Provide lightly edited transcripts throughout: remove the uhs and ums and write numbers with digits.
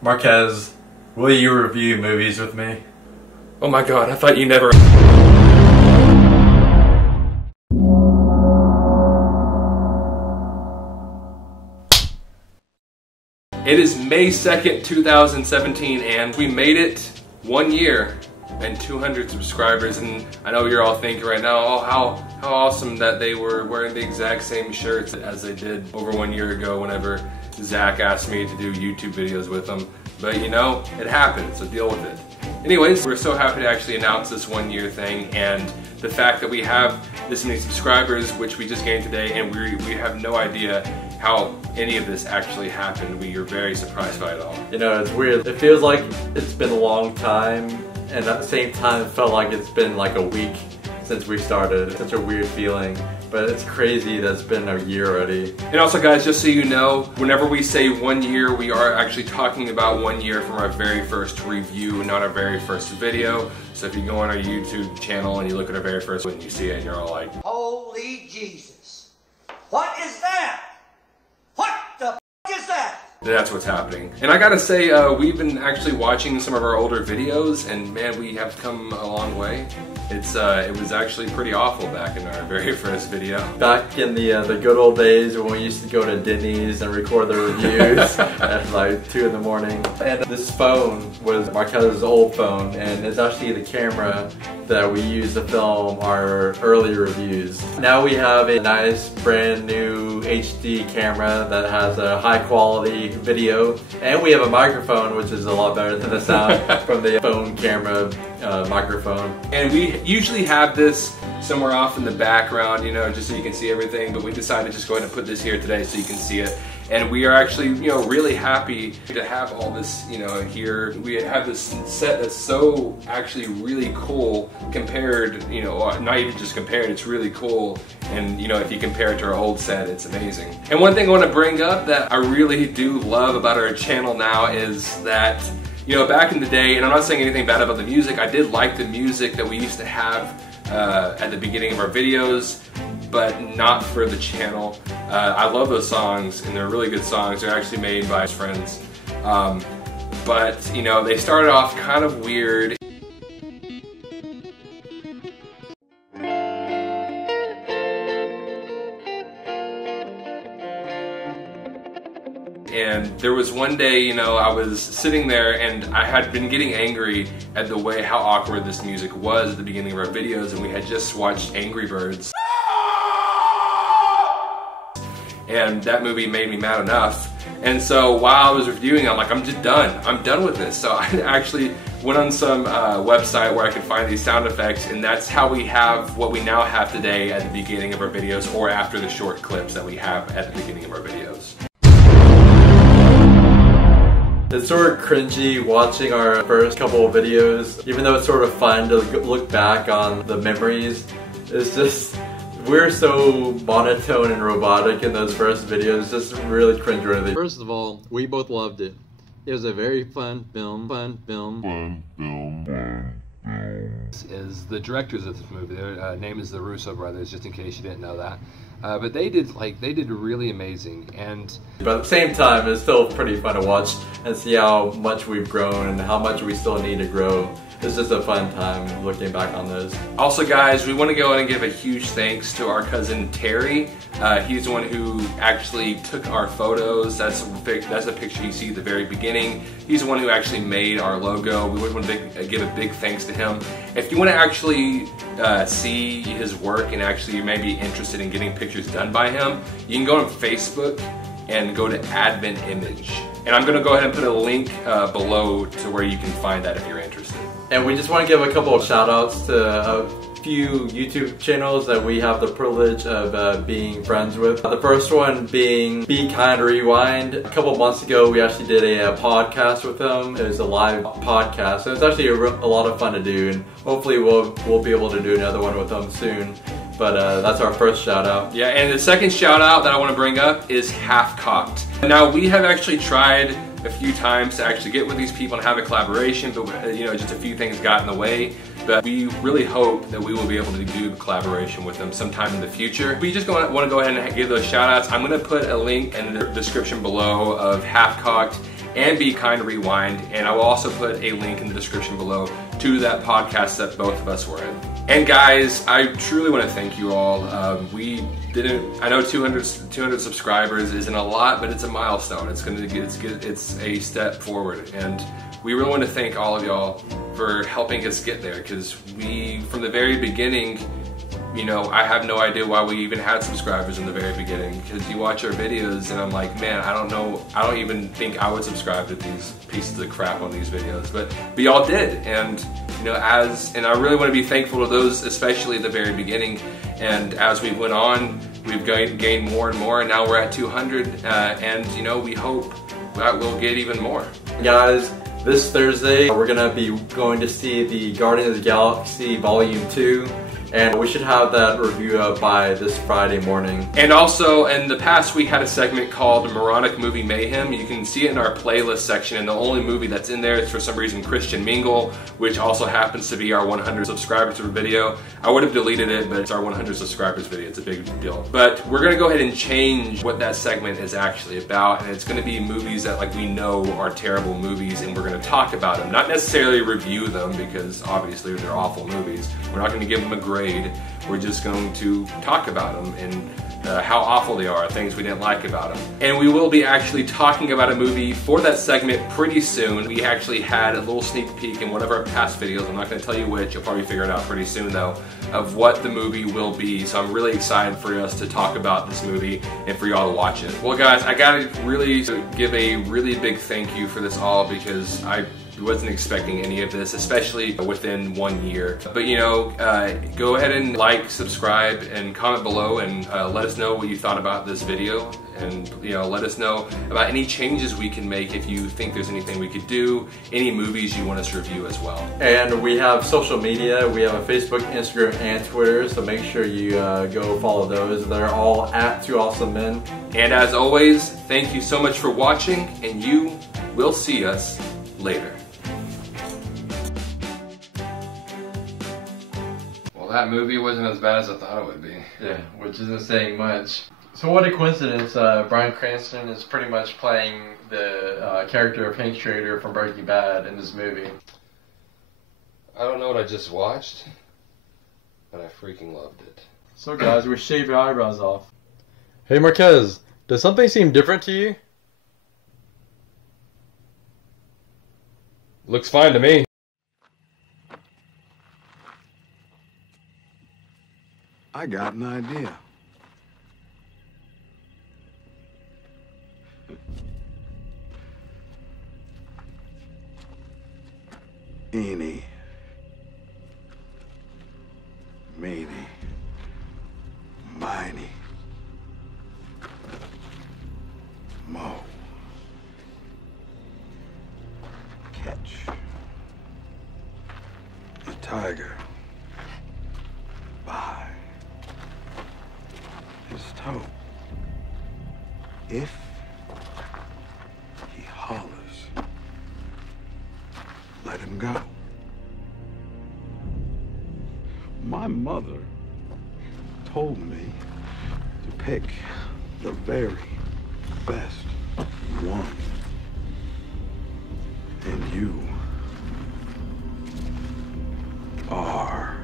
Marquez, will you review movies with me? Oh my god, I thought you never... It is May 2nd, 2017, and we made it 1 year and 200 subscribers. And I know you're all thinking right now, oh, how awesome that they were wearing the exact same shirts as they did over 1 year ago whenever Zach asked me to do YouTube videos with them. But you know, it happened, so deal with it. Anyways, we're so happy to actually announce this 1 year thing, and the fact that we have this many subscribers, which we just gained today, and we have no idea how any of this actually happened. We are very surprised by it all. You know, it's weird. It feels like it's been a long time, and at the same time it felt like it's been like a week since we started. It's such a weird feeling, but it's crazy that it's been a year already. And also guys, just so you know, whenever we say 1 year, we are actually talking about 1 year from our very first review, not our very first video. So if you go on our YouTube channel and you look at our very first one, you see it and you're all like, holy Jesus, what is that? What the f*** is that? that's what's happening. And I gotta say, we've been actually watching some of our older videos, and man, we have come a long way. It was actually pretty awful back in our very first video. Back in the good old days when we used to go to Denny's and record the reviews at like 2 in the morning. And this phone was Marquez's old phone, and it's actually the camera that we used to film our early reviews. Now we have a nice brand new HD camera that has a high quality video, and we have a microphone which is a lot better than the sound from the phone camera microphone. And we usually have this somewhere off in the background, you know, just so you can see everything, but we decided to just go ahead and put this here today so you can see it. And we are actually, you know, really happy to have all this, you know, here. We have this set that's so actually really cool compared, you know, not even just compared, it's really cool. And, you know, if you compare it to our old set, it's amazing. And one thing I want to bring up that I really do love about our channel now is that, you know, back in the day, and I'm not saying anything bad about the music, I did like the music that we used to have at the beginning of our videos, but not for the channel. I love those songs, and they're really good songs. They're actually made by friends. But, you know, they started off kind of weird. And there was one day, you know, I was sitting there and I had been getting angry at the way how awkward this music was at the beginning of our videos, and we had just watched Angry Birds. And that movie made me mad enough. And so while I was reviewing, I'm like, I'm just done. I'm done with this. So I actually went on some website where I could find these sound effects, and that's how we have what we now have today at the beginning of our videos, or after the short clips that we have at the beginning of our videos. It's sort of cringy watching our first couple of videos, even though it's sort of fun to look back on the memories. It's just, we're so monotone and robotic in those first videos, just really cringeworthy. First of all, we both loved it. It was a very fun film. Is the directors of this movie. Their name is the Russo brothers, just in case you didn't know that. But they did really amazing, but at the same time, it's still pretty fun to watch and see how much we've grown and how much we still need to grow. It's just a fun time looking back on this. Also guys, we want to go ahead and give a huge thanks to our cousin Terry. He's the one who actually took our photos. That's the picture you see at the very beginning. He's the one who actually made our logo. We would want to give a big thanks to him. If you want to actually see his work and actually you may be interested in getting pictures done by him, you can go on Facebook and go to Advent Image. And I'm going to go ahead and put a link below to where you can find that if you're interested. And we just want to give a couple of shout outs to a few YouTube channels that we have the privilege of being friends with. The first one being Be Kind Rewind. A couple months ago we actually did a podcast with them. It was a live podcast. So it's actually a lot of fun to do, and hopefully we'll be able to do another one with them soon. But that's our first shout out. Yeah, and the second shout out that I want to bring up is Half Cocked. Now we have actually tried a few times to actually get with these people and have a collaboration, but you know, just a few things got in the way. But we really hope that we will be able to do a collaboration with them sometime in the future. We just want to go ahead and give those shout outs. I'm going to put a link in the description below of Half Cocked and Be Kind Rewind, and I will also put a link in the description below to that podcast that both of us were in. And guys, I truly want to thank you all. I know 200 subscribers isn't a lot, but it's a milestone. It's a step forward, and we really want to thank all of y'all for helping us get there, because from the very beginning, you know, I have no idea why we even had subscribers in the very beginning, because you watch our videos and I'm like, man, I don't even think I would subscribe to these pieces of crap on these videos, but y'all did. And you know, and I really want to be thankful to those, especially at the very beginning. And as we went on, we've gained more and more, and now we're at 200, and you know, we hope that we'll get even more. Guys, this Thursday we're gonna be going to see the Guardians of the Galaxy Volume 2. And we should have that review up by this Friday morning. And also, in the past, we had a segment called Moronic Movie Mayhem. You can see it in our playlist section, and the only movie that's in there is, for some reason, Christian Mingle, which also happens to be our 100 subscribers video. I would have deleted it, but it's our 100 subscribers video. It's a big deal. But we're gonna go ahead and change what that segment is actually about, and it's gonna be movies that we know are terrible movies, and we're gonna talk about them. Not necessarily review them, because obviously they're awful movies. We're not gonna give them a grade. We're just going to talk about them and how awful they are, things we didn't like about them. And we will be actually talking about a movie for that segment pretty soon. We actually had a little sneak peek in one of our past videos. I'm not going to tell you which. You'll probably figure it out pretty soon though, of what the movie will be. So I'm really excited for us to talk about this movie and for y'all to watch it. Well guys, I gotta really give a really big thank you for this all, because I wasn't expecting any of this, especially within 1 year. But you know, go ahead and like, subscribe, and comment below, and let us know what you thought about this video, and you know, let us know about any changes we can make if you think there's anything we could do, any movies you want us to review as well. And we have social media. We have a Facebook, Instagram, and Twitter, so make sure you go follow those. They're all at Two Awesome Men. And as always, thank you so much for watching, and you will see us later. That movie wasn't as bad as I thought it would be. Yeah, which isn't saying much. So what a coincidence, Bryan Cranston is pretty much playing the character of Hank Schrader from Breaking Bad in this movie. I don't know what I just watched, but I freaking loved it. So guys, we shaved your eyebrows off. Hey Marquez, does something seem different to you? Looks fine to me. I got an idea. Eeny, meeny, miny, mo. Catch the tiger by his toe. If he hollers, let him go. My mother told me to pick the very best one. And you are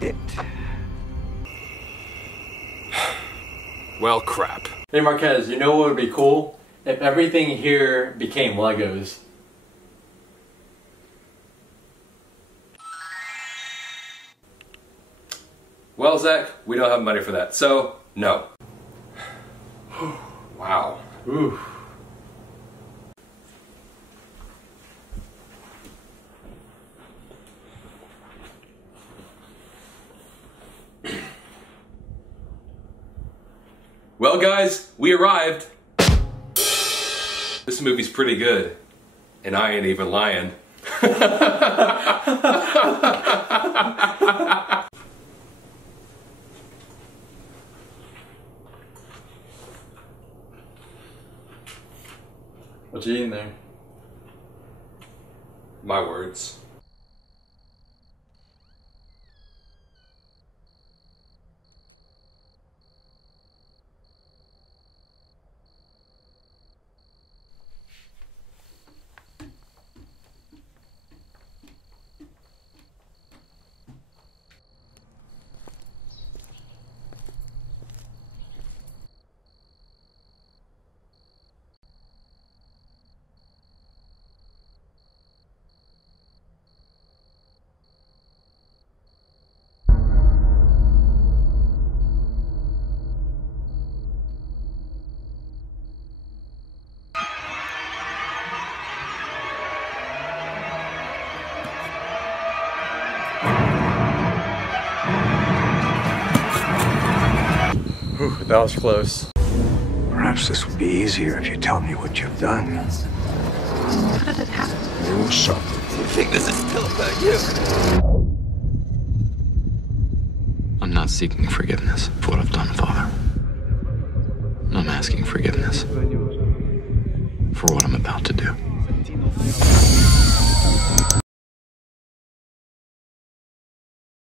it. Well, crap. Hey Marquez, you know what would be cool? If everything here became Legos. Well, Zach, we don't have money for that, so no. Wow. Ooh. Well, guys, we arrived. This movie's pretty good, and I ain't even lying. What you eating there? My words. Whew, that was close. Perhaps this would be easier if you tell me what you've done. How did it happen? There was something. You think this is still about you? I'm not seeking forgiveness for what I've done, Father. I'm asking forgiveness